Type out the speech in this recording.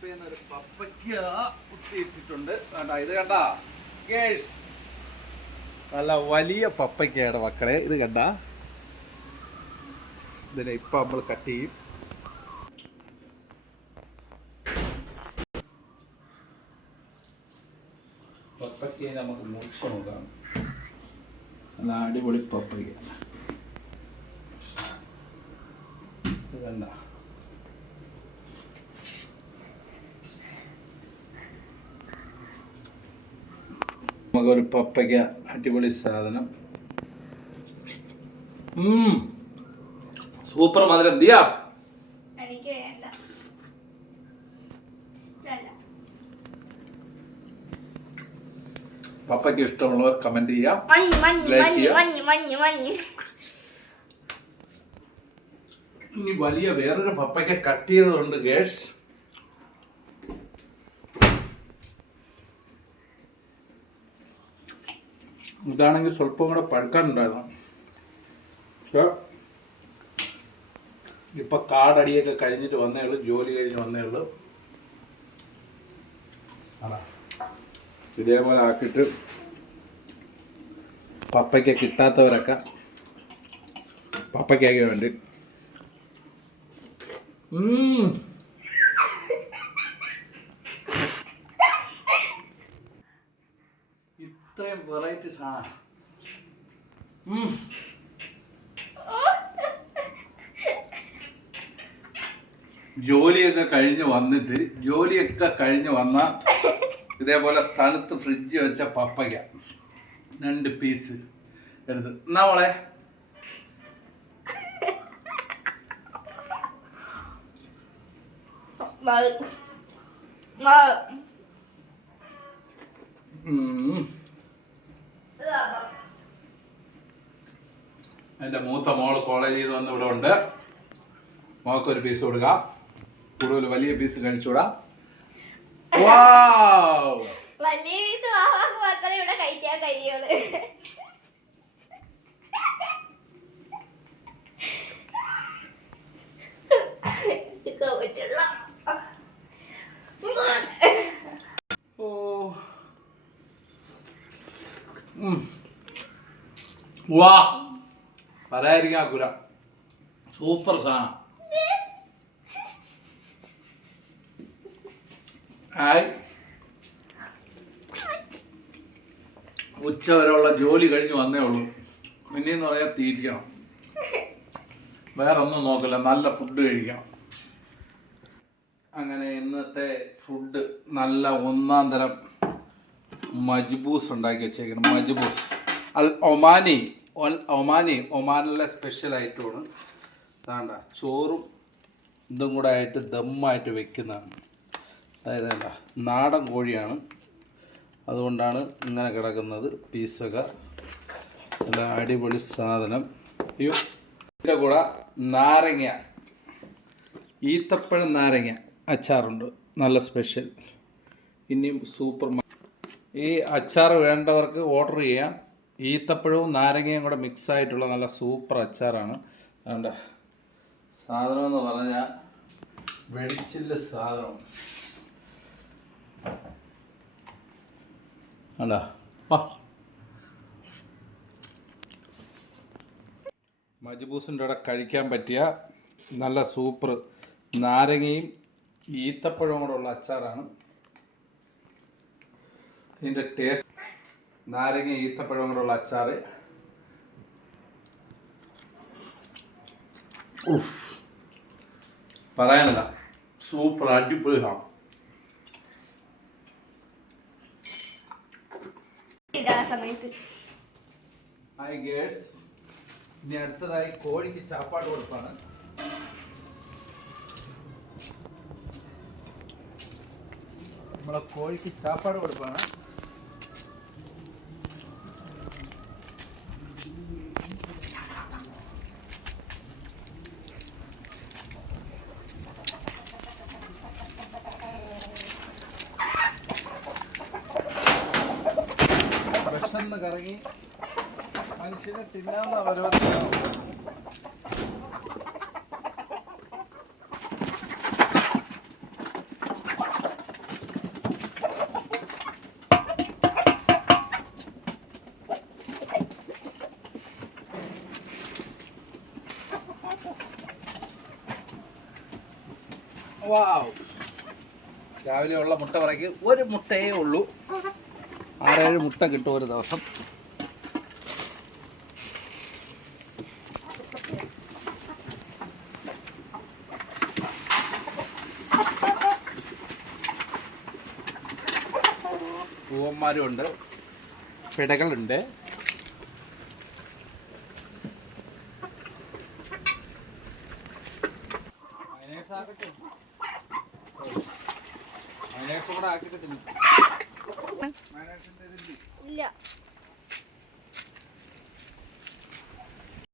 പപ്പയ്ക്ക് പപ്പയ്ക്ക കുത്തിയിട്ടിട്ടുണ്ട് വേണ്ട ഇത് കണ്ട? ഗേഴ്സ് നല്ല വലിയ പപ്പയ്ക്കയാണ് മക്കളെ ഇത് കണ്ട? ഇതിനെ ഇപ്പൊ നമ്മൾ കട്ട് ചെയ്യും. പപ്പയ്ക്ക നമുക്ക് മുറിച്ച് നോക്കാം. നല്ല അടിപൊളി പപ്പയ്ക്ക. ഇത് കണ്ട? നമുക്കൊരു പപ്പയ്ക്ക അടിപൊളി സാധനം. സൂപ്പർ മധുരം. ദിയ. പപ്പയ്ക്ക് ഇഷ്ടമുള്ളവർ കമന്റ് ചെയ്യാം. ഇനി വലിയ വേറൊരു പപ്പയ്ക്ക കട്ട് ചെയ്തതുണ്ട് ഗേഷ് ഇതാണെങ്കിൽ സ്വല്പം കൂടെ പഴുക്കാനുണ്ടായിരുന്നു. പക്ഷേ ഇപ്പം കാടടിയൊക്കെ കഴിഞ്ഞിട്ട് വന്നേ ഉള്ളൂ ജോലി കഴിഞ്ഞ് വന്നേ ഉള്ളൂ. ഇതേപോലെ ആക്കിയിട്ട് പപ്പയ്ക്ക കിട്ടാത്തവരൊക്കെ പപ്പയ്ക്കൊക്കെ വേണ്ടി. ഉം. ഇത്രയും വെറൈറ്റി സാധനം ജോലിയൊക്കെ കഴിഞ്ഞ് വന്നിട്ട് ജോലിയൊക്കെ കഴിഞ്ഞ് വന്ന ഇതേപോലെ തണുത്ത് ഫ്രിഡ്ജ് വെച്ച പപ്പയ്ക്ക രണ്ട് പീസ് എടുത്ത് എന്നാ മോളെ ഉം. എന്റെ മൂത്ത മോൾ കോളേജിൽ നിന്ന് വന്ന് ഇവിടെ ഉണ്ട്. മോക്കൊരു പീസ് കൊടുക്ക. കൂടുതൽ വലിയ പീസ് കഴിച്ചുകൂടാ. വലിയ പീസ് മാത്രമേ ഇവിടെ കഴിക്കാൻ കഴിയുള്ളൂ. വാ പറയാതിരിക്കാക്കൂല സൂപ്പർ സാധനം. ഉച്ച വരെയുള്ള ജോലി കഴിഞ്ഞ് വന്നേ ഉള്ളൂ. പിന്നെ എന്ന് പറയാൻ തീറ്റിക്കണം. വേറെ ഒന്നും നോക്കില്ല നല്ല ഫുഡ് കഴിക്കാം. അങ്ങനെ ഇന്നത്തെ ഫുഡ് നല്ല ഒന്നാം തരം മജ്ബൂസ് ഉണ്ടാക്കി വെച്ചേക്കണം മജ്ബൂസ്. അൽ ഒമാനി ഒമാനി ഒമാനിലെ സ്പെഷ്യൽ ഐറ്റമാണ് വേണ്ട ചോറും ഇതും കൂടെ ആയിട്ട് ദമ്മായിട്ട് വെക്കുന്നതാണ്. അതായത് വേണ്ട നാടൻ കോഴിയാണ്. അതുകൊണ്ടാണ് ഇങ്ങനെ കിടക്കുന്നത് പീസൊക്കെ നല്ല അടിപൊളി സാധനം. അയ്യോ ഇതിന്റെ കൂടെ നാരങ്ങ ഈത്തപ്പഴം നാരങ്ങ അച്ചാറുണ്ട്. നല്ല സ്പെഷ്യൽ ഇനിയും സൂപ്പർ ഈ അച്ചാർ വേണ്ടവർക്ക് ഓർഡർ ചെയ്യാം. ഈത്തപ്പഴവും നാരങ്ങയും കൂടെ മിക്സ് ആയിട്ടുള്ള നല്ല സൂപ്പർ അച്ചാറാണ്. അതുകൊണ്ട് സാധനം എന്ന് പറഞ്ഞാൽ വെളിച്ചില്ല സാധനം. അല്ല വാ. മജ്ബൂസിന്റെ അവിടെ കഴിക്കാൻ പറ്റിയ നല്ല സൂപ്പർ നാരങ്ങയും ഈത്തപ്പഴവും കൂടെ ഉള്ള അച്ചാറാണ്. ഇതിന്റെ ടേസ്റ്റ് നാരങ്ങ ഈത്തപ്പഴം കൊണ്ടുള്ള അച്ചാർ. പറയാനില്ല. സൂപ്പർ അടിപൊളി ഹാം ഹായ് ഗേഴ്സ് ഇനി അടുത്തതായി കോഴിക്ക് ചാപ്പാട് കൊടുപ്പാണ്. നമ്മളെ കോഴിക്ക് ചാപ്പാട് കൊടുപ്പാണ്. ഇറങ്ങി മനുഷ്യനെ തിന്നാന്ന് അവരോ രാവിലെ ഉള്ള മുട്ട പറയ്ക്ക് ഒരു മുട്ടയേ ഉള്ളൂ. ആറേഴ് മുട്ട കിട്ടും ഒരു ദിവസം. പൂവന്മാരുണ്ട് പിടകളുണ്ട്. മൈനേഴ്സ് ആക്കട്ടെ മൈനേഴ്സ് കൂടെ ആക്കിയിട്ട് ഇല്ല.